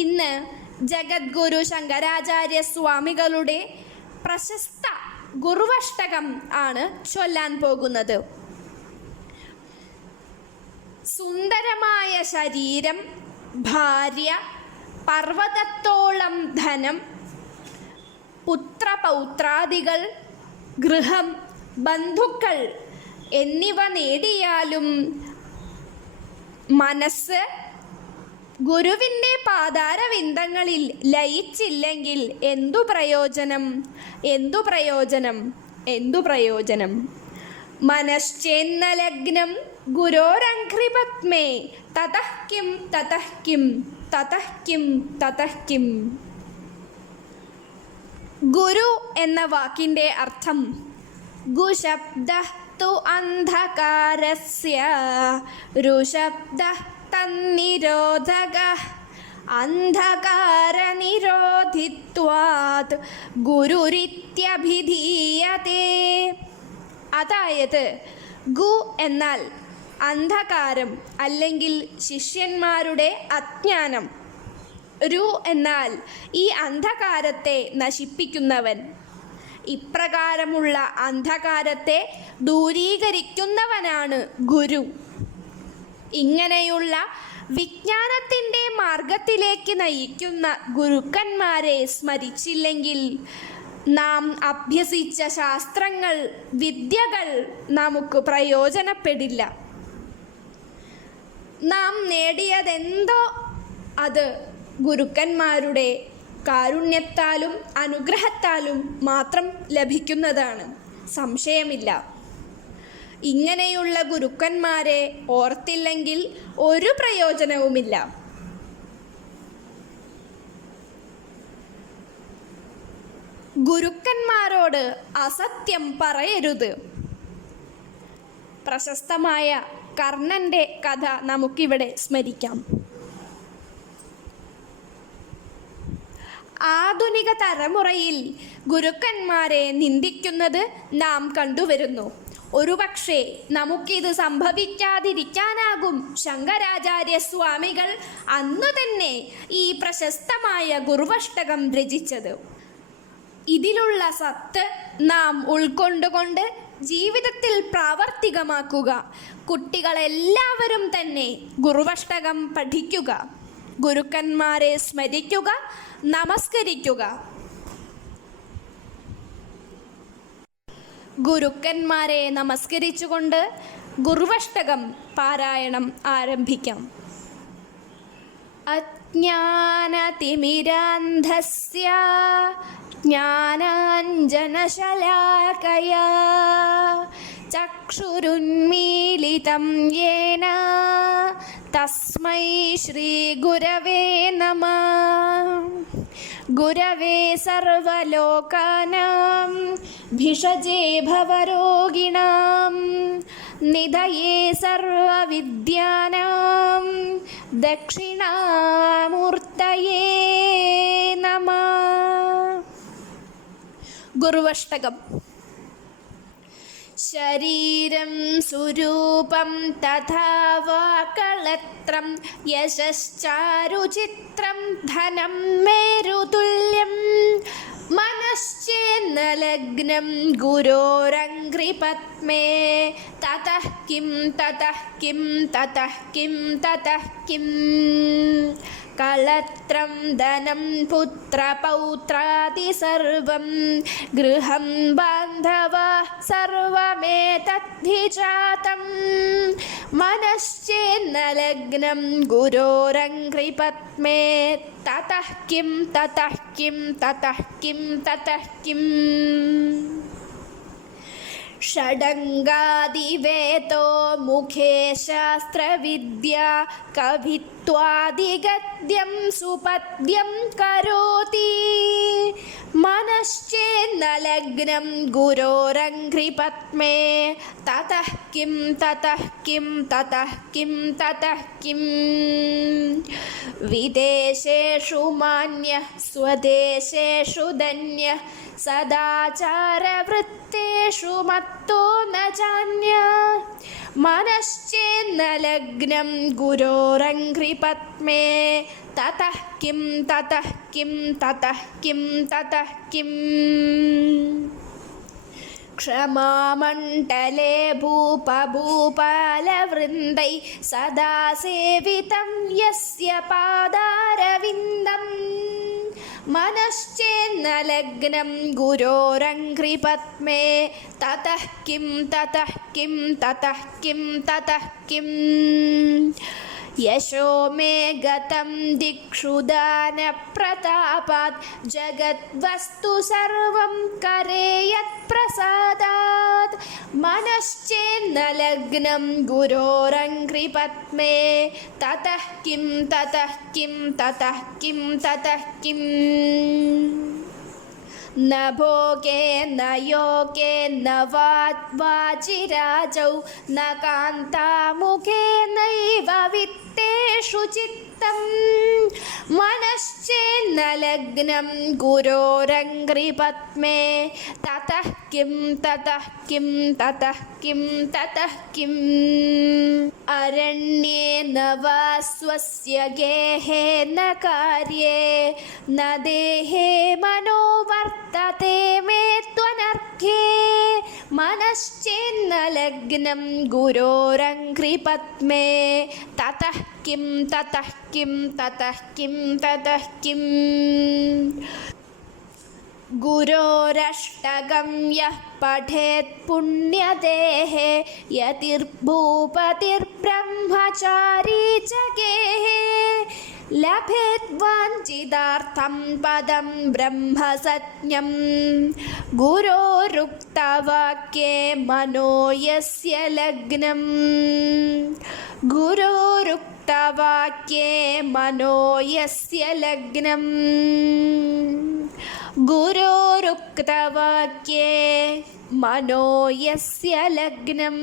ഇന്ന് ജഗദ്ഗുരു ശങ്കരാചാര്യ സ്വാമികളുടെ പ്രശസ്ത ഗുരുവഷ്ടകം ആണ് ചൊല്ലാൻ പോകുന്നത്. സുന്ദരമായ ശരീരം, ഭാര്യ, പർവ്വതത്തോളം ധനം, പുത്രപൗത്രാദികൾ, ഗൃഹം, ബന്ധുക്കൾ എന്നിവ നേടിയാലും മനസ്സ് ഗുരുവിൻ്റെ പാതാരവിന്ദങ്ങളിൽ ലയിച്ചില്ലെങ്കിൽ എന്തു പ്രയോജനം? എന്തു പ്രയോജനം? എന്തു പ്രയോജനം? മനശ്ചേന്നലഗ്നം ഗുരോരംഘ്രിപത്മേ തതഃ കിം തതഃ കിം തതഃ കിം തതഃ കിം. ഗുരു എന്ന വാക്കിൻ്റെ അർത്ഥം ഗുശബ്ദഃ തു അന്ധകാരസ്യ രുശബ്ദഃ തന്നിരോധകഃ അന്ധകാരനിരോധിത്വാത് ഗുരുരിത്യഭിധീയതേ. അതായത് ഗു എന്നാൽ അന്ധകാരം അല്ലെങ്കിൽ ശിഷ്യന്മാരുടെ അജ്ഞാനം, രു എന്നാൽ ഈ അന്ധകാരത്തെ നശിപ്പിക്കുന്നവൻ. ഇപ്രകാരമുള്ള അന്ധകാരത്തെ ദൂരീകരിക്കുന്നവനാണ് ഗുരു. ഇങ്ങനെയുള്ള വിജ്ഞാനത്തിൻ്റെ മാർഗത്തിലേക്ക് നയിക്കുന്ന ഗുരുക്കന്മാരെ സ്മരിച്ചില്ലെങ്കിൽ നാം അഭ്യസിച്ച ശാസ്ത്രങ്ങൾ, വിദ്യകൾ നമുക്ക് പ്രയോജനപ്പെടില്ല. നാം നേടിയതെന്തോ അത് ഗുരുക്കന്മാരുടെ കാരുണ്യത്താലും അനുഗ്രഹത്താലും മാത്രം ലഭിക്കുന്നതാണ്, സംശയമില്ല. ഇങ്ങനെയുള്ള ഗുരുക്കന്മാരെ ഓർത്തില്ലെങ്കിൽ ഒരു പ്രയോജനവുമില്ല. ഗുരുക്കന്മാരോട് അസത്യം പറയരുത്. പ്രശസ്തമായ കർണൻ്റെ കഥ നമുക്കിവിടെ സ്മരിക്കാം. ആധുനിക തലമുറയിൽ ഗുരുക്കന്മാരെ നിന്ദിക്കുന്നത് നാം കണ്ടുവരുന്നു. ഒരുപക്ഷെ നമുക്കിത് സംഭവിക്കാതിരിക്കാനാകും ശങ്കരാചാര്യ സ്വാമികൾ അന്നു തന്നെ ഈ പ്രശസ്തമായ ഗുരുവഷ്ടകം രചിച്ചത്. ഇതിലുള്ള സത്ത് നാം ഉൾക്കൊണ്ടുകൊണ്ട് ജീവിതത്തിൽ പ്രാവർത്തികമാക്കുക. കുട്ടികളെല്ലാവരും തന്നെ ഗുരുവഷ്ടകം പഠിക്കുക, ഗുരുക്കന്മാരെ സ്മരിക്കുക, നമസ്കരിക്കുക. ഗുരുക്കന്മാരെ നമസ്കരിച്ചുകൊണ്ട് ഗുരുവഷ്ടകം പാരായണം ആരംഭിക്കാം. അജ്ഞാനതിമിരാന്ധസ്യ ജ്ഞാനാഞ്ജനശലാകയാ ചക്ഷുരുന്മീലിതം യേന തസ്മൈ ശ്രീഗുരവേ നമഃ. ഗുരവേ സർവലോകാനാം ഭിഷജേ ഭവരോഗിണാം നിധയേ സർവവിദ്യാനാം ദക്ഷിണാമൂർത്തയേ നമഃ. ഗുരുവഷ്ടകം. ശരീരം സുരൂപം തഥാ വാകളത്രം യശശ്ചാരുചിത്രം ധനം മേരുതുല്യം മനശ്ചേന്നലഗ്നം ഗുരോരംഘ്രിപത്മേ തതഃ കിം തതഃ കിം തതഃ കിം തതഃ കിം. കളത്രം ധനം പുത്രപൗത്രാദി സർവം ഗൃഹം ബാന്ധവഃ സർവമേതദ്ധി ജാതം മനശ്ചേന്നലഗ്നം ഗുരോരംഘ്രിപത്മേ തതഃ കിം തതഃ കിം തതഃ കിം തതഃ കിം. ഷഡംഗാദിവേദോ മുഖേ ശാസ്ത്രവിദ്യ കവിത്വാദിഗദ്യം സുപദ്യം കരോതി മനശ്ചേന്നലഗ്നം ഗുരോരംഘ്രിപത്മേ തതഃ കിം തതഃ കിം തതഃ കിം തതഃ കിം. വിദേശേഷു മാന്യഃ സ്വദേശേഷു ധന്യഃ സദാചാരവൃത്തേഷു മത്തോ ന ചാന്യഃ മനശ്ചേന്നലഗ്നം ഗുരോരംഘ്രിപത്മേ തതഃ किं ततः किं ततः किं ततः किम् क्षमामण्डले भूपभूपालवृन्दै सदा सेवितं यस्य पादारविन्दम् मनश्चेन्न लग्नं गुरोरङ्घ्रिपद्मे ततः किं ततः किं ततः किं ततः किम् यशो मे गतं दिक्षु दानप्रतापात् जगद्वस्तु सर्वं करे यत्प्रसादात् मनश्चेन्न लग्नं गुरोरङ्घ्रिपद्मे ततः किं ततः किं ततः किं ततः किम् न भोगे न योगे न वाचिराजौ न कान्तामुखे नैव वित्तेषु चित्तम् मनश्चेन्न लग्नं गुरोरङ्घ्रिपद्मे ततः किं ततः किं ततः किं ततः किम् अरण्ये न वा स्वस्य गेहे न कार्ये न देहे मनो वर्तते मे त्वनर्घ्ये मनश्चेन्न लग्नं गुरोरङ्घ्रिपद्मे ततः किं ततः किं ततः किं ततः किम् गुरोरष्टकं यः पठेत् पुण्यदेः यतिर्भूपतिर्ब्रह्मचारी च गेहे लभेत् वाञ्छितार्थं पदं ब्रह्मसत्यं गुरोरुक्तवाक्ये मनो यस्य लग्नं गुरोरुक्तवाक्ये मनो यस्य लग्नं गुरोरुक्तवाक्ये मनो यस्य लग्नम्।